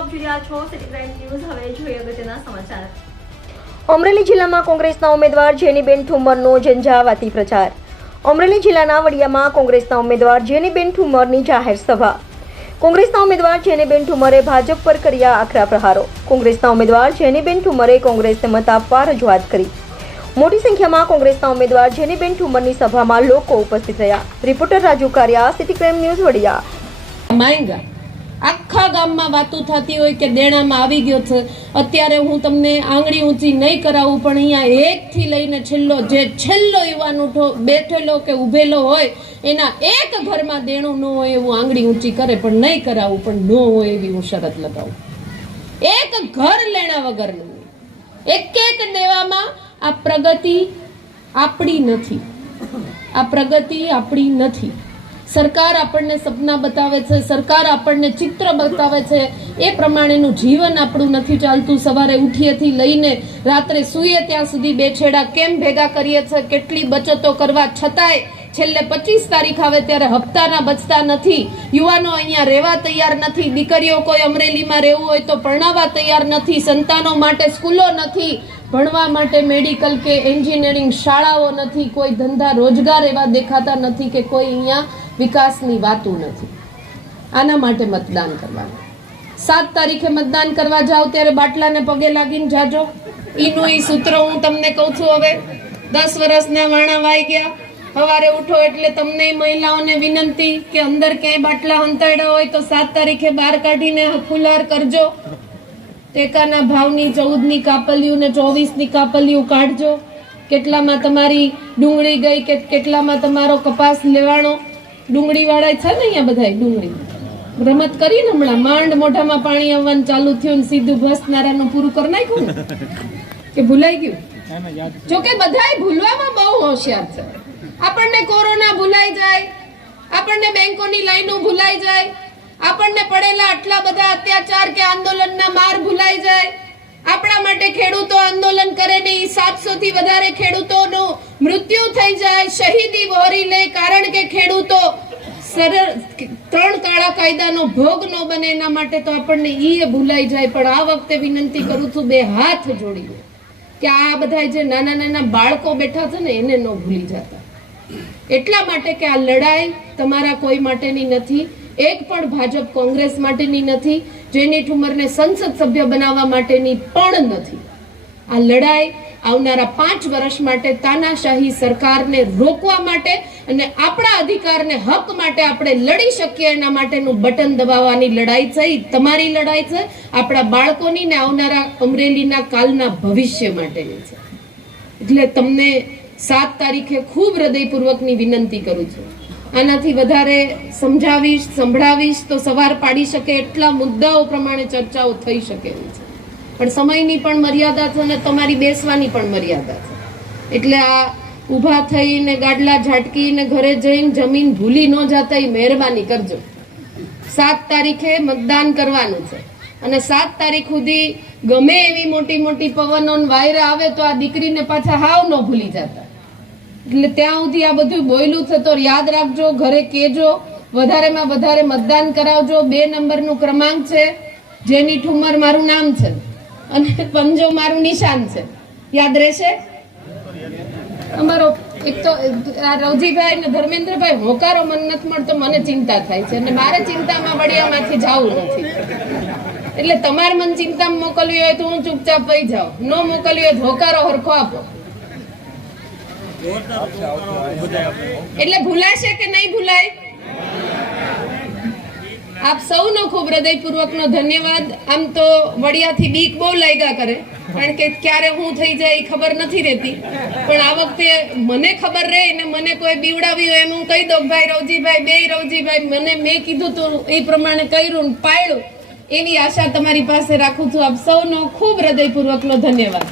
આપ જોઈ રહ્યા છો સિટી ક્રાઇમ ન્યૂઝ। હવે જોઈએ અગત્યના સમાચાર। અમરેલી જિલ્લામાં કોંગ્રેસના ઉમેદવાર જેનીબેન ઠુમ્મરનો ઝંઝાવાતી પ્રચાર। અમરેલી જિલ્લાના વડિયામાં કોંગ્રેસના ઉમેદવાર જેનીબેન ઠુમ્મરની જાહેર સભા। કોંગ્રેસના ઉમેદવાર જેનીબેન ઠુમ્મરે ભાજપ પર કર્યા આકરા પ્રહારો। કોંગ્રેસના ઉમેદવાર જેનીબેન ઠુમ્મરે કોંગ્રેસને મત આપવા રજૂઆત કરી। મોટી સંખ્યામાં કોંગ્રેસના ઉમેદવાર જેનીબેન ઠુમ્મરની સભામાં લોકો ઉપસ્થિત રહ્યા। Reporter Raju Kariya, city crime news Vadia. આખા ગામમાં વાતો થતી હોય કે દેણામાં આવી ગયો છે। અત્યારે હું તમને આંગળી ઊંચી નહીં કરાવું, પણ અહીંયા એકથી લઈને છેલ્લો યુવાન બેઠેલો કે ઉભેલો હોય એના એક ઘરમાં દેણું ન હોય એવું આંગળી ઊંચી કરે, પણ નહીં કરાવું, પણ ન હોય એવી હું શરત લગાવું। એક ઘર લેણા વગરનું એક દેવામાં આ પ્રગતિ આપણી નથી, આ પ્રગતિ આપણી નથી। સરકાર આપણને સપના બતાવે છે, સરકાર આપણને ચિત્ર બતાવે છે, એ પ્રમાણેનું જીવન આપણું નથી ચાલતું। સવારે ઉઠીએથી લઈને રાત્રે સૂઈએ ત્યાં સુધી બે છેડા કેમ ભેગા કરીએ છીએ, કેટલી બચતો કરવા છતાંય છેલ્લે 25 તારીખ આવે ત્યારે હપ્તાના બચતા નથી। યુવાનો અહીંયા રહેવા તૈયાર નથી, દીકરીઓ કોઈ અમરેલીમાં રહેવું હોય તો પરણાવવા તૈયાર નથી, સંતાનો માટે સ્કૂલો નથી, ભણવા માટે મેડિકલ કે એન્જિનિયરિંગ શાળાઓ નથી, કોઈ ધંધા રોજગાર એવા દેખાતા નથી કે કોઈ અહીંયા વિકાસની વાતો નથી। આના માટે મતદાન કરવાનું। 7 તારીખે મતદાન કરવા જાઓ ત્યારે બાટલાને પગે લાગીને જાજો। ઈનું ઈ સૂત્ર હું તમને કહું છું। હવે 10 વર્ષના વાણા વાઈ ગયા। સવારે ઉઠો એટલે તમને મહિલાઓને વિનંતી કે અંદર ક્યાંય બાટલા હંતાડ્યા હોય તો 7 તારીખે બહાર કાઢીને ફુલાર કરજો। ટેકાના ભાવની 14ની કાપલીયું ને 24ની કાપલીયું કાઢજો। કેટલામાં તમારી ડુંગળી ગઈ કે કેટલામાં તમારો કપાસ લેવાણો। ડુંગળી વાળા છે ને અહીંયા બધા ડુંગળી રમત કરી ને હમણાં માંડ મોઢામાં પાણી આવવાનું ચાલુ થયું ને સીધું બસ નારાનું પૂરું કરી નાખ્યું ને કે ભૂલાઈ ગયું। જોકે બધાય ભૂલવામાં બહુ હોશિયાર છે। આપણને કોરોના ભૂલાઈ જાય, આપણને બેંકોની લાઈનો ભૂલાઈ જાય, આપણને પડેલા આટલા બધા અત્યાચાર કે આંદોલનના માર ભૂલાઈ જાય। આપણા માટે ખેડૂતો આંદોલન કરે ને 700 થી વધારે ખેડૂતોનું મૃત્યુ થઈ જાય, શહીદી વહોરી લે, કારણ કે ખેડૂતો 3 કાળા કાયદાનો ભોગ ન બને એના માટે તો આપણને ઈ ભૂલાઈ જાય। પણ આ વખતે વિનંતી કરું છું 2 હાથ જોડીને કે આ બધા જે નાના બાળકો બેઠા છે ને એને ન ભૂલી જતા। એટલા માટે કે આ લડાઈ તમારા કોઈ માટેની નથી, એક પણ ભાજપ કોંગ્રેસ માટેની નથી, જેની ઠુમ્મરને સંસદ સભ્ય બનાવવા માટેની પણ નથી। આ લડાઈ આવનારા 5 વર્ષ માટે તાનાશાહી સરકારને રોકવા માટે અને આપણા અધિકારને હક માટે આપણે લડી શકીએ એના માટેનું બટન દબાવવાની લડાઈ છે। તમારી લડાઈ છે, આપણા બાળકોની ને આવનારા અમરેલીના કાલના ભવિષ્ય માટેની છે। એટલે તમને 7 તારીખે ખૂબ હૃદયપૂર્વકની વિનંતી કરું છું। આનાથી વધારે સમજાવીશ, સંભળાવીશ તો સવાર પાડી શકે એટલા મુદ્દાઓ પ્રમાણે ચર્ચાઓ થઈ શકે એવી છે, પણ સમયની પણ મર્યાદા છે અને તમારી બેસવાની પણ મર્યાદા છે। એટલે આ ઊભા થઈને ગાડલા ઝાટકીને ઘરે જઈને જમીન ભૂલી ન જતા એ મહેરબાની કરજો। 7 તારીખે મતદાન કરવાનું છે અને 7 તારીખ સુધી ગમે એવી મોટી પવનો વાયરા આવે તો આ દીકરીને પાછા હાવ ન ભૂલી જતા। એટલે ત્યાં સુધી આ બધું બોયલું છે તો યાદ રાખજો, ઘરે કહેજો, વધારેમાં વધારે મતદાન કરાવજો। 2 નંબરનું ક્રમાંક છે, જેની ઠુમ્મર મારું નામ છે અને પંજો મારું નિશાન છે, યાદ રહેશે। અમારો એક તો રવજીભાઈ ને ધર્મેન્દ્રભાઈ હોકારો મન નથી મળતો, મને ચિંતા થાય છે અને મારે ચિંતામાં વડિયામાંથી જવું નથી। એટલે તમારે મને ચિંતામાં મોકલવી હોય તો હું ચૂપચાપ વહી જાઉં, ન મોકલવી હોય તો હોકારો હરખો આપો। એટલે ભૂલાશે કે નહીં ભૂલાય? આપ સૌનો ખૂબ હૃદયપૂર્વકનો ધન્યવાદ। આમ તો વડિયાથી બીક બહુ લાગ્યા કરે, કારણ કે ક્યારે હું થઈ જાય એ ખબર નથી રહેતી, પણ આ વખતે મને ખબર રહે ને મને કોઈ બીવડાવી હોય એમ હું કહી દઉં ભાઈ રવજીભાઈ મેં કીધું તું એ પ્રમાણે કર્યું પાળ્યું, એવી આશા તમારી પાસે રાખું છું। આપ સૌનો ખૂબ હૃદયપૂર્વકનો ધન્યવાદ।